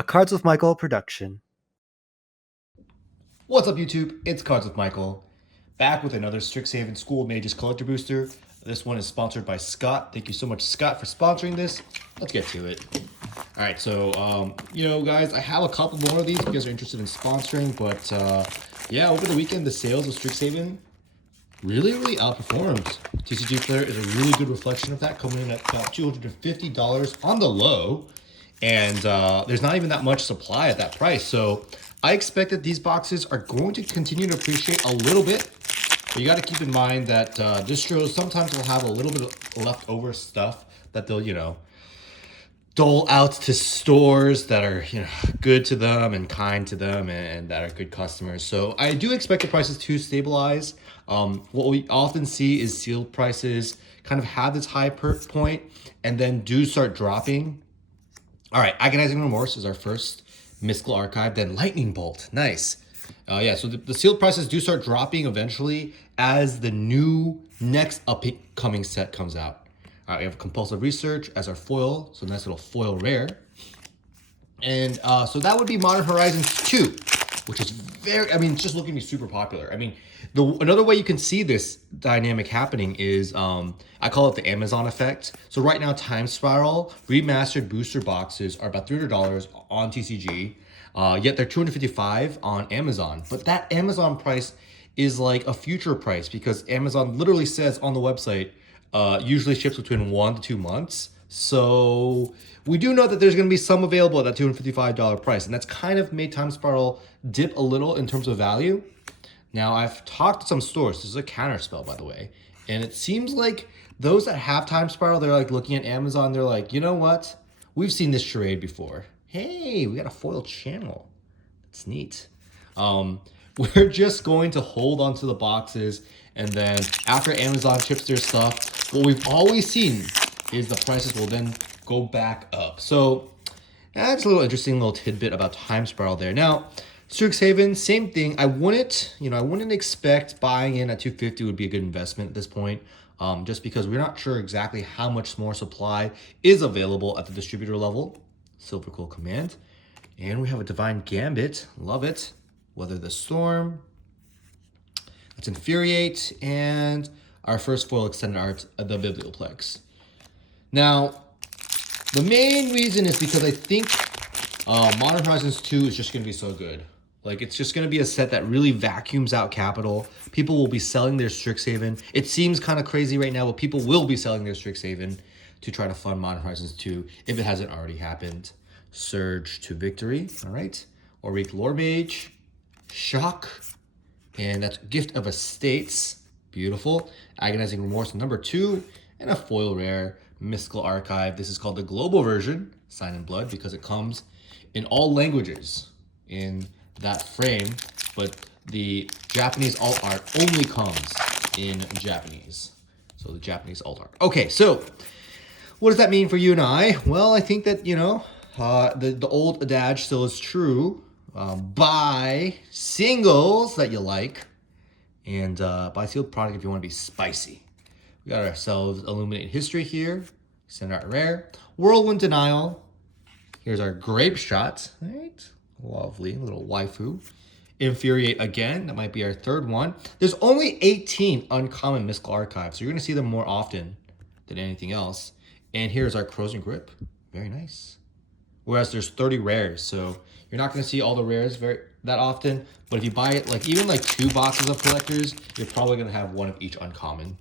A Cards with Michael production. What's up, YouTube? It's Cards with Michael, back with another Strixhaven School of Mages Collector Booster. This one is sponsored by Scott. Thank you so much, Scott, for sponsoring this. Let's get to it. All right, so, guys, I have a couple more of these if you guys are interested in sponsoring, but, yeah, over the weekend, the sales of Strixhaven really outperformed. TCG Player is a really good reflection of that, coming in at about $250 on the low. And there's not even that much supply at that price. So I expect that these boxes are going to continue to appreciate a little bit. But you got to keep in mind that distros sometimes will have a little bit of leftover stuff that they'll, dole out to stores that are, good to them and kind to them and that are good customers. So I do expect the prices to stabilize. What we often see is sealed prices kind of have this high point and then do start dropping. All right, Agonizing Remorse is our first Mystical Archive, then Lightning Bolt. Nice. So the sealed prices do start dropping eventually as the new next upcoming set comes out. All right, we have Compulsive Research as our foil, so nice little foil rare. And so that would be Modern Horizons 2, which is it's just looking to be super popular. Another way you can see this dynamic happening is, I call it the Amazon effect. So right now, Time Spiral remastered booster boxes are about $300 on TCG, yet they're $255 on Amazon. But that Amazon price is like a future price because Amazon literally says on the website, usually ships between 1 to 2 months. So we do know that there's going to be some available at that $255 price, and that's kind of made Time Spiral dip a little in terms of value. Now, I've talked to some stores. This is a counterspell, by the way. And it seems like those that have Time Spiral, they're like looking at Amazon. They're like, you know what? We've seen this charade before. Hey, we got a foil channel. That's neat. We're just going to hold onto the boxes. And then after Amazon ships their stuff, what we've always seen is the prices will then go back up. So that's a little interesting little tidbit about Time Spiral there. Now, Strixhaven, same thing. I wouldn't expect buying in at 250 would be a good investment at this point, just because we're not sure exactly how much more supply is available at the distributor level. Silver Quill Command. And we have a Divine Gambit. Love it. Weather the Storm. Let's Infuriate. And our first foil extended art, the Biblioplex. Now, the main reason is because I think Modern Horizons 2 is just going to be so good. Like, it's just going to be a set that really vacuums out capital. People will be selling their Strixhaven. It seems kind of crazy right now, but people will be selling their Strixhaven to try to fund Modern Horizons 2 if it hasn't already happened. Surge to Victory, all right. Auric Lore Mage, Shock, and that's Gift of Estates, beautiful. Agonizing Remorse number 2, and a foil rare, Mystical Archive. This is called the global version, Sign in Blood, because it comes in all languages in that frame, but the Japanese alt art only comes in Japanese. So the Japanese alt art. Okay, so what does that mean for you and I? Well, I think that, the old adage still is true. Buy singles that you like, and buy sealed product if you want to be spicy. We got ourselves Illuminate History here. Send out rare. Whirlwind Denial. Here's our Grape Shot. Right? Lovely. Little waifu. Infuriate again. That might be our third one. There's only 18 uncommon Mystical Archives, so you're going to see them more often than anything else. And here's our Corrosion Grip. Very nice. Whereas there's 30 rares, so you're not going to see all the rares that often. But if you buy it, even 2 boxes of collectors, you're probably going to have one of each uncommon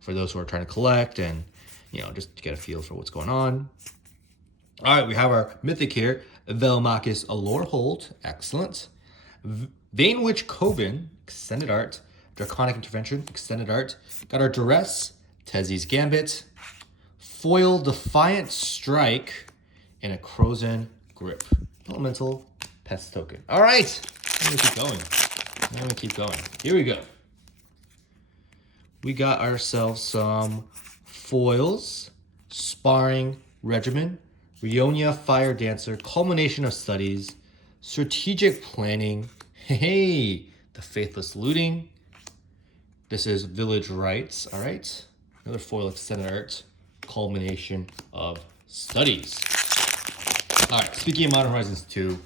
for those who are trying to collect and, just to get a feel for what's going on. All right, we have our Mythic here. Velmachus Allure Hold. Excellent. Vainwitch Coven. Extended art. Draconic Intervention. Extended art. Got our Duress. Tezzie's Gambit. Foil Defiant Strike. And a Corrosion Grip. Elemental Pest Token. All right. I'm going to keep going. Here we go. We got ourselves some foils. Sparring Regimen. Rionia Fire Dancer, Culmination of Studies, Strategic Planning, the Faithless Looting. This is Village Rites, all right. Another foil extended art, Culmination of Studies. All right, speaking of Modern Horizons 2,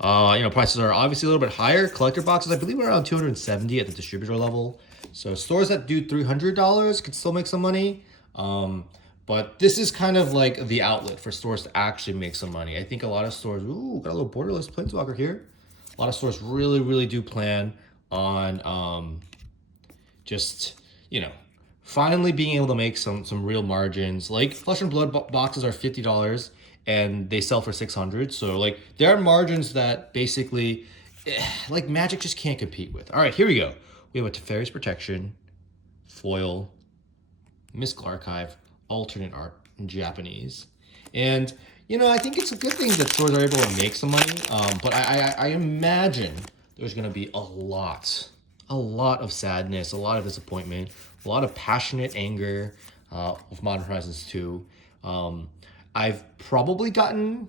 prices are obviously a little bit higher. Collector boxes, I believe, are around 270 at the distributor level. So stores that do $300 could still make some money. But this is kind of like the outlet for stores to actually make some money. I think a lot of stores, ooh, got a little borderless planeswalker here. A lot of stores really, really do plan on just, finally being able to make some real margins. Like Flesh and Blood boxes are $50 and they sell for 600. So like there are margins that basically like Magic just can't compete with. All right, here we go. We have a Teferi's Protection, foil, Mystical Archive, alternate art in Japanese. And, I think it's a good thing that stores are able to make some money. But I imagine there's going to be a lot of sadness, a lot of disappointment, a lot of passionate anger with Modern Horizons 2. I've probably gotten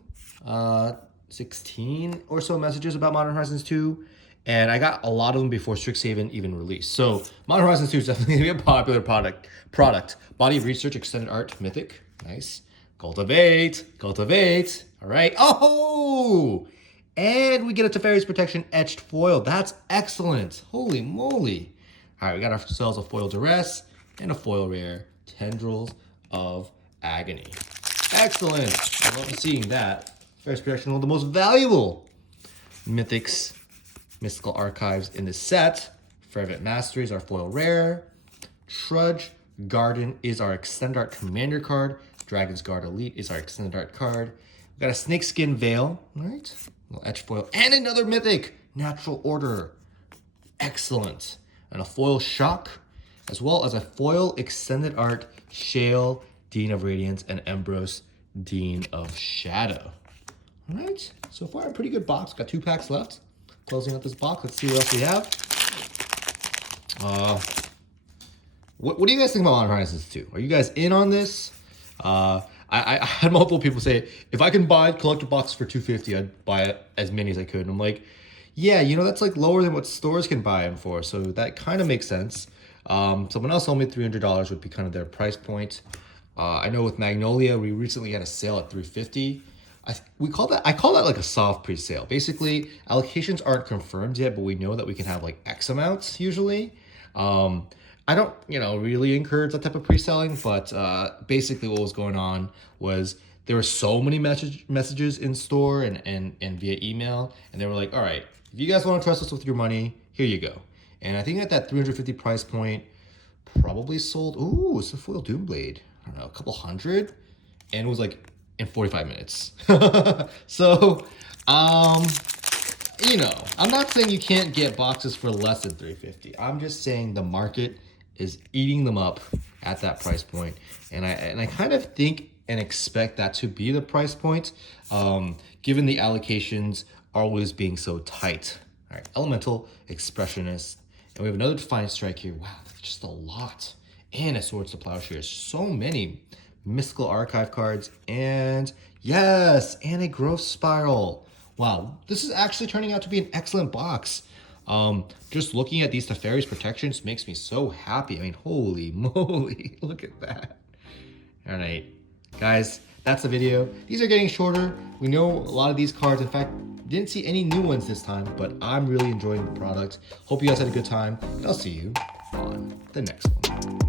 16 or so messages about Modern Horizons 2, and I got a lot of them before Strixhaven even released. So Modern Horizons 2 is definitely going to be a popular product. Body of Research, Extended Art, Mythic. Nice. Cultivate. All right. Oh! And we get a Teferi's Protection etched foil. That's excellent. Holy moly. All right, we got ourselves a foil Duress and a foil rare, Tendrils of Agony. Excellent. I love seeing that. Teferi's Protection, one of the most valuable mythics, mystical archives in this set. Fervent Mastery is our foil rare. Trudge Garden is our Extended Art Commander card. Dragon's Guard Elite is our Extended Art card. We got a Snakeskin Veil, all right? A little etch foil, and another mythic, Natural Order. Excellent. And a foil Shock, as well as a foil Extended Art Shale, Dean of Radiance, and Embros, Dean of Shadow. All right, so far a pretty good box. Got 2 packs left. Closing out this box, let's see what else we have. What do you guys think about Modern Horizons 2? Are you guys in on this? I had multiple people say, if I can buy collector box for $250, I'd buy as many as I could. And I'm like, yeah, that's like lower than what stores can buy them for. So that kind of makes sense. Someone else told me $300 would be kind of their price point. I know with Magnolia, we recently had a sale at $350. I call that like a soft pre-sale. Basically, allocations aren't confirmed yet, but we know that we can have like X amounts usually. I don't, really encourage that type of pre-selling, but basically what was going on was there were so many messages in store and via email, and they were like, all right, if you guys want to trust us with your money, here you go. And I think at that 350 price point, probably sold, ooh, it's a foil Doomblade, I don't know, a couple hundred, and it was like in 45 minutes. So, I'm not saying you can't get boxes for less than $350. I'm just saying the market is eating them up at that price point. And I kind of think and expect that to be the price point, given the allocations always being so tight. All right, Elemental, Expressionist, and we have another Defiant Strike here. Wow, that's just a lot. And a Swords to Plowshares. So many Mystical Archive cards, and yes, and a Growth Spiral. Wow, this is actually turning out to be an excellent box. Just looking at these Teferi's Protections makes me so happy. I mean, holy moly, look at that. All right, guys, that's the video. These are getting shorter. We know a lot of these cards, in fact, didn't see any new ones this time, but I'm really enjoying the product. Hope you guys had a good time, and I'll see you on the next one.